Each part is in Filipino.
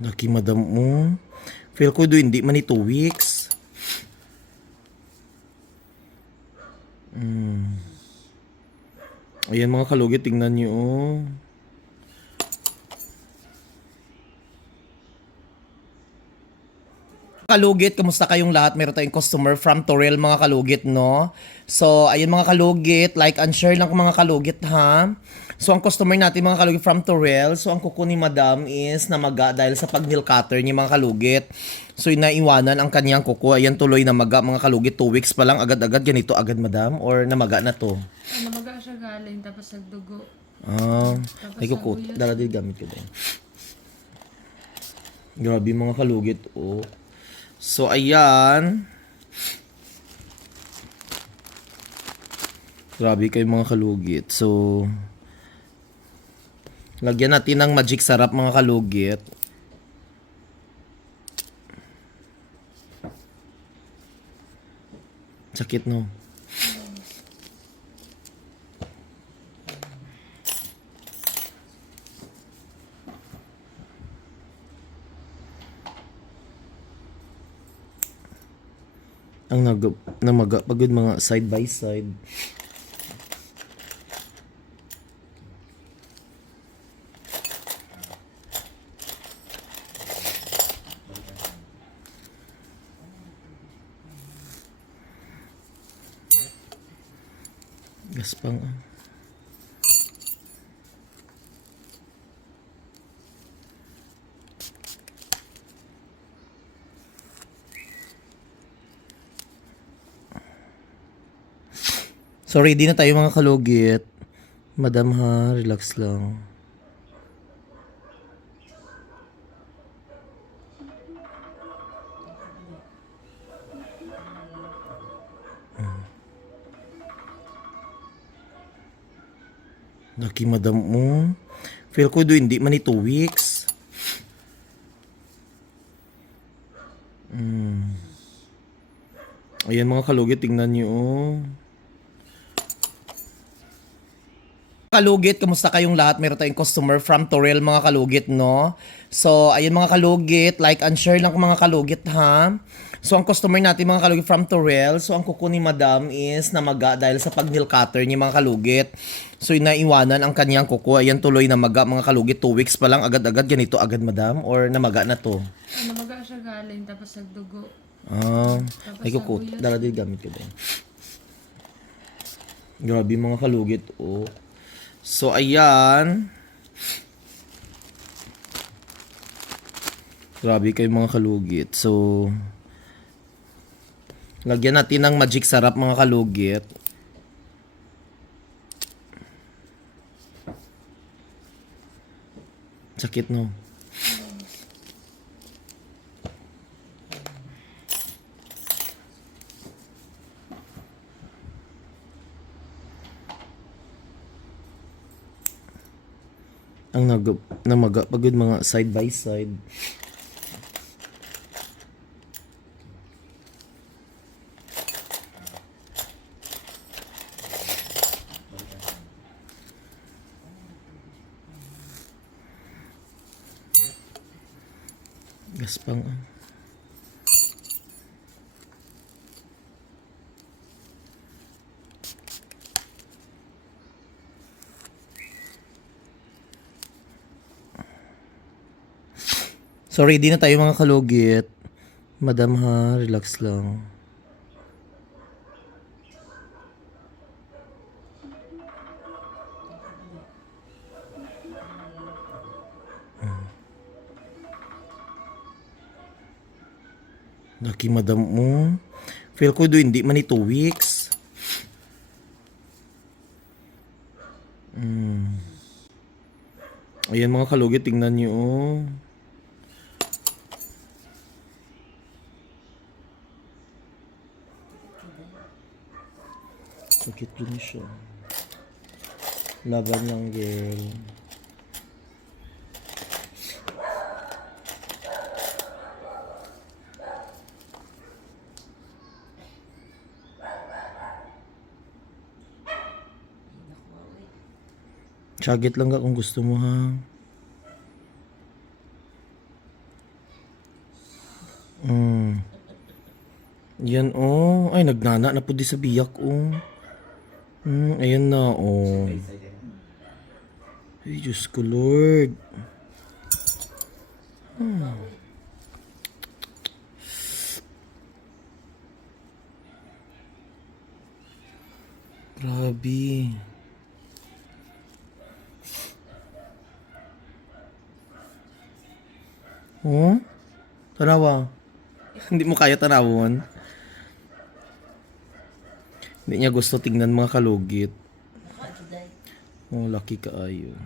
Laki madam mo. Feel ko do hindi man ni 2 weeks. Ayan mga kalugit, tingnan nyo oh. Kalugit, kumusta kayong lahat? Meron tayong customer from Torel mga kalugit, no? So, ayun mga kalugit, like and share lang mga kalugit, ha? So, ang customer natin mga kalugit from Torel, so ang kuko ni madam is namaga dahil sa pag-nail cutter niya mga kalugit. So, naiwanan ang kanyang kuko. Ayan tuloy namaga mga kalugit, 2 weeks pa lang, agad-agad, ganito agad madam? Or namaga na to? Namaga siya galing, tapos nagdugo. Ay kuko, dala din gamit ko din. Grabe mga kalugit, oh. So, ayan. Grabe kayo mga kalugit. So, lagyan natin ng magic sarap mga kalugit. Sakit, no? Ang namaga pagod mga side by side. Gaspang ah. So ready na tayo mga kalugit. Madam ha, relax lang. Laki madam mo. Feel ko do hindi man ni 2 weeks. Ayan mga kalugit, tingnan nyo oh. Kalugit, kamusta kayong lahat? Meron tayong customer from Torel mga kalugit, no? So, ayun mga kalugit, like and share lang mga kalugit, ha? So, ang customer natin mga kalugit from Torel, so ang kuko ni madam is namaga dahil sa pag-nail cutter niya mga kalugit. So, naiwanan ang kanyang kuko. Ayan tuloy namaga mga kalugit, 2 weeks pa lang, agad-agad, ganito agad madam? Or namaga na to? Namaga siya galing, tapos nagdugo. Ay kuko, dala din gamit ko din. Grabe mga kalugit, oh. So, ayan. Grabe kayo mga kalugit. So, lagyan natin ng magic sarap mga kalugit. Sakit, no? Ang namaga pagod mga side by side. Gaspang ah. So ready na tayo mga kalugit. Madam ha, relax lang. Laki madam mo. Feel ko do hindi man ni 2 weeks. Ayan mga kalugit, tingnan nyo oh. Sakit din siya. Laban lang girl. Tsagit lang ka kung gusto mo ha. Yan, oh. Ay, nagnana na po di sa biyak, oh. Ayan na, oh. Ay, Diyos ko, Lord. Grabe. Oh? Tanawa. Hindi mo kaya tanawon. Hindi niya gusto tingnan mga kalugit. Oh, lucky ka ayo.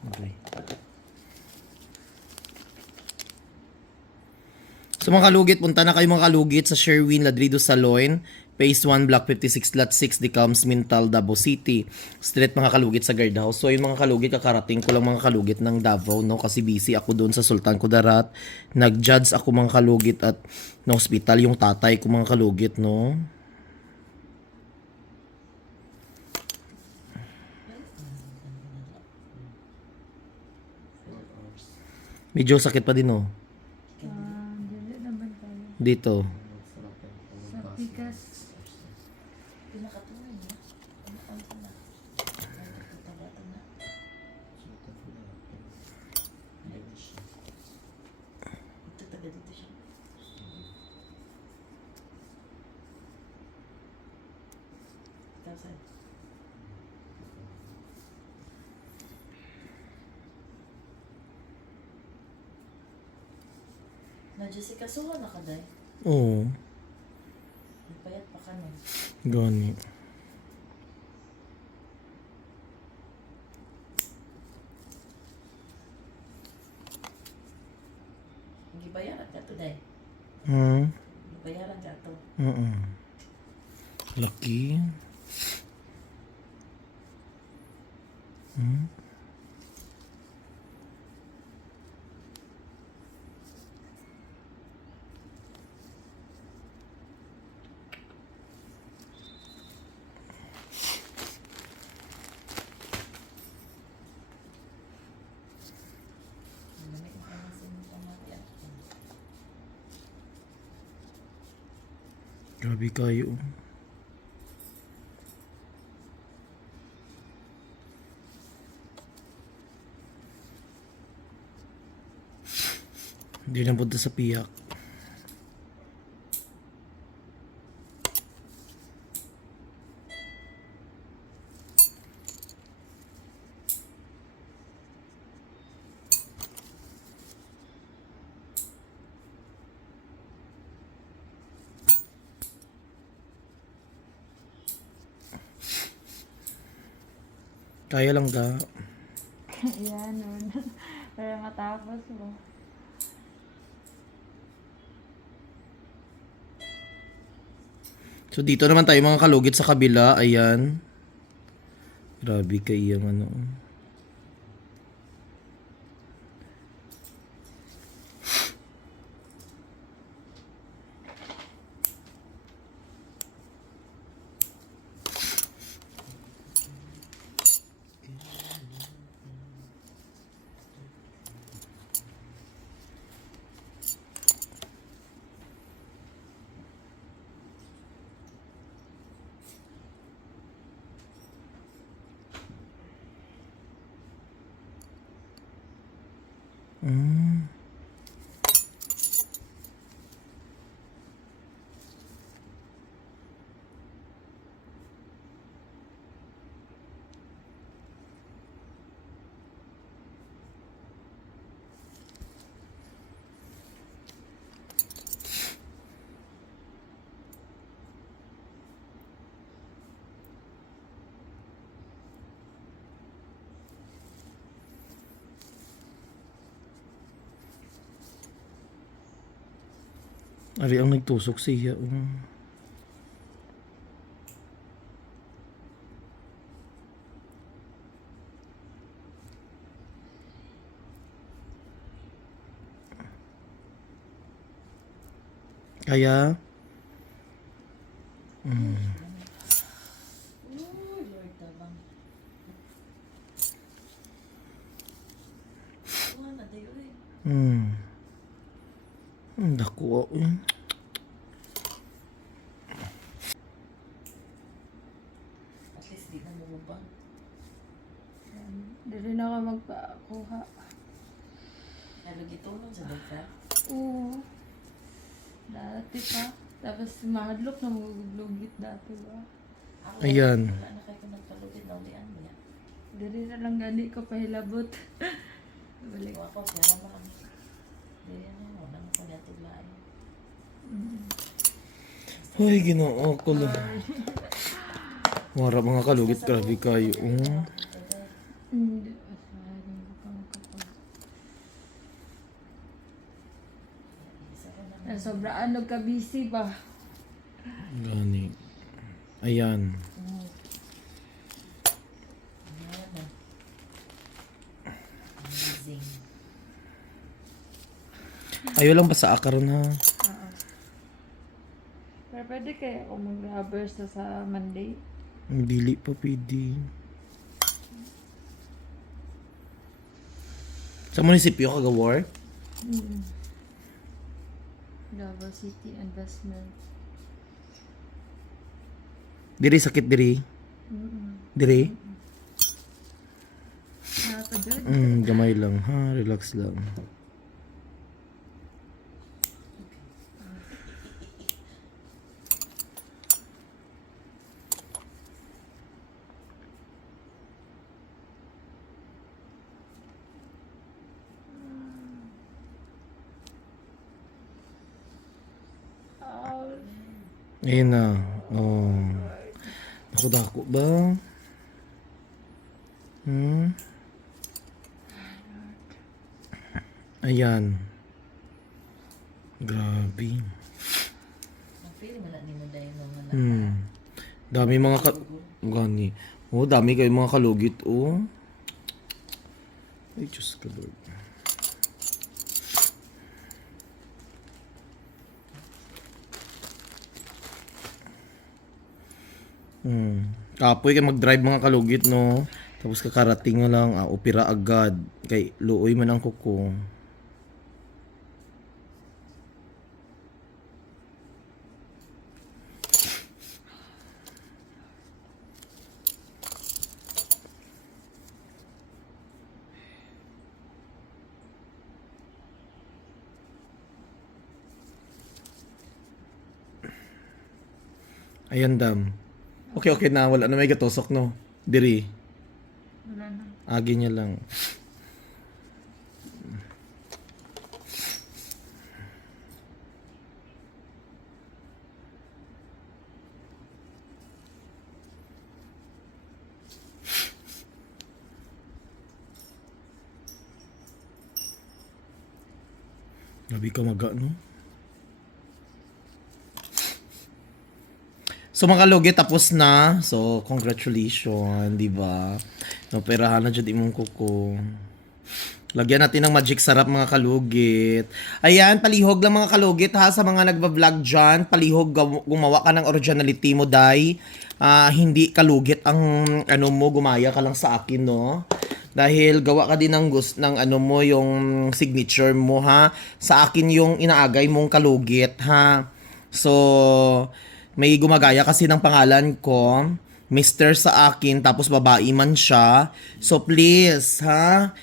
Okay. So mga kalugit, punta na kayo mga kalugit sa Sherwin Ladrido Saloon, Phase 1, Block 56, Lot 6, Decalms, Mintal, Davao City. Street mga kalugit sa guard house. So yung mga kalugit, kakarating ko lang mga kalugit ng Davao, no? Kasi busy ako doon sa Sultan Kudarat. Nag-judge ako mga kalugit at na hospital yung tatay ko mga kalugit, no? Medyo sakit pa din, no? Dili naman tayo. Dito. Sa pikas. Na Jessica, suha na ka, day. Oo. Payat pa ka nun. Gani. Hindi bayaran ka to, day. Hmm? Hindi bayaran ka to. Lucky. Lamig mo ka na sa mga pamatian. Grabe kayo. Hindi na punta sa piyak. Kaya lang da. Yan, nun. Para matapos mo. So dito naman tayo mga kalugit sa kabila. Ayan. Grabe kayo ano. Ari ang nagtusok siya. Kaya, Uy, Lord, tabang. Wala, day, uy. dako. At least di na mumubang. Dili na ako magpakuha. Ano gitulong sa dagka? Oo. Dati pa. Tapos mahadlok na maguglugit dati ba? Ako, Ayan. wala na kayo kung nagpalugid na ulian mo yan. Dili na lang gani ko pahilabot. Balik. Kung ako, kaya naman. Hindi yan yun, wala mo ko niya tuglaan. Ay, ginoo ko lang. Wara mga kalugit, grabe kayo. Hindi. Asahan ko pa makapag. Isa ka na. Sobraan ka busy ba? Gani. Ayan. Ayan na. Amazing. Ayaw lang ba sa akaron ha? Oo. Pero pwede kaya ako mag-rubber sa Monday? Dili pa pwede. Sa munisipyo ka gawar? Davao City Investment. Diri sakit diri? Diri? Nakakadod. Gamay lang ha, relax lang. Ayun na. Oh. Dako ba? Ayan. Grabe. Mag-feel mo na ni mo dahil mga na. Dami mga Gani. Oh, dami kayo mga kalugit, oh. Ay, Diyos ka, Lord. Kapoy kay mag-drive mga kalugit, no? Tapos kakarating nga lang, opera agad. Kay luoy man ang kuko. Ayan, dam. Okay na. Wala na may gatusok, no? Diri. Wala na. Agi niya lang. Gabi ka maga, no? So mga kalugit, tapos na. So congratulations, di ba? Operahan na dyan imong kuko. Lagyan natin ng magic sarap mga kalugit. Ayan, palihog lang mga kalugit ha sa mga nagba-vlog dyan. Palihog, gumawa ka ng originality mo, day. Hindi kalugit ang ano mo, gumaya ka lang sa akin, no? Dahil gawa ka din ng ng ano mo, yung signature mo, ha? Sa akin yung inaagay mong kalugit, ha? So, may gumagaya kasi ng pangalan ko, Mr. sa akin, tapos babae man siya. So please, ha?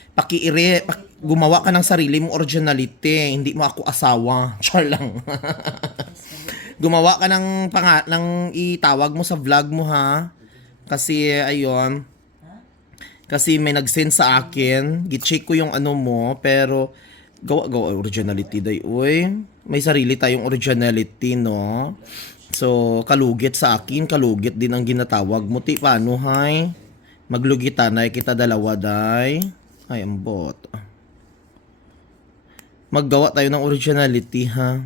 Gumawa ka ng sarili mong originality. Hindi mo ako asawa. Char lang. Gumawa ka ng itawag mo sa vlog mo, ha? Kasi, ayun. Kasi may nag-send sa akin. Gi-check ko yung ano mo, pero gawa originality day. Uy, may sarili tayong originality, no? So, kalugit sa akin, kalugit din ang ginatawag mo. Ti, paano, hay? Maglugitan na kita dalawa, day. Ay, ambot. Maggawa tayo ng originality, ha?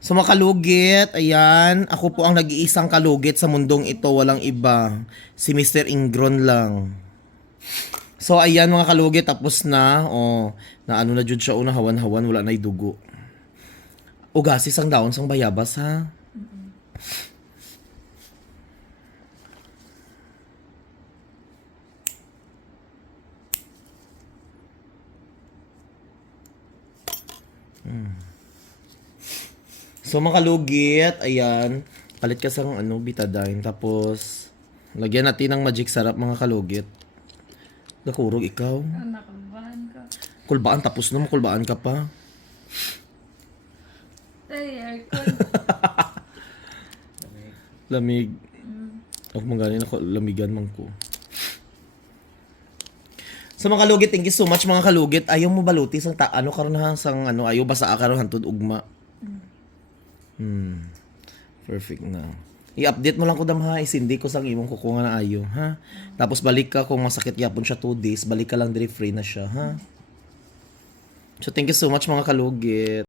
So, mga kalugit, ayan. Ako po ang nag-iisang kalugit sa mundong ito. Walang iba. Si Mr. Ingron lang. So, ayan mga kalugit, tapos na. Oh, na ano na dyan siya, hawan-hawan, wala na dugo. ugasis ang daon sang bayabas ha. So mga kalugit, ayan, palit ka sang betadine, tapos lagyan natin ng magic sarap mga kalugit. Nakurog ikaw. Anak, kabahan ka. Kulbaan, tapos na makulbaan ka pa. Ay, aircon. Lamig. Ako magaling ako, lamigan man ko. So mga kalugit, thank you so much mga kalugit. Ayaw mo baluti sang karon ha, sang ayaw basa karon hantod ugma. Perfect na. I-update mo lang ko dam ha, isindi ko sang imong kuko nga na ayo ha. Tapos balik ka kung masakit yapon siya 2 days, balik ka lang diri free na siya ha. So thank you so much mga kalugit.